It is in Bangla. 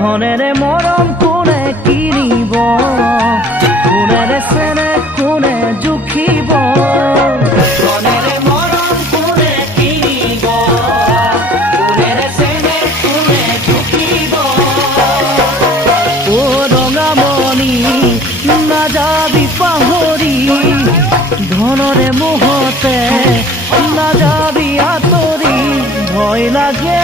ধনেৰে মৰম কোনে কিনিব, কোনেৰে চেনে কোনে জুখিব। ধনেৰে মৰম কোনে কিনিব, কোনেৰে চেনে কোনে জুখিব। অ ৰঙামণি নাযাবি পাহৰি, ধনৰে মোহতে নাযাবি আঁতৰি। ভয় লাগে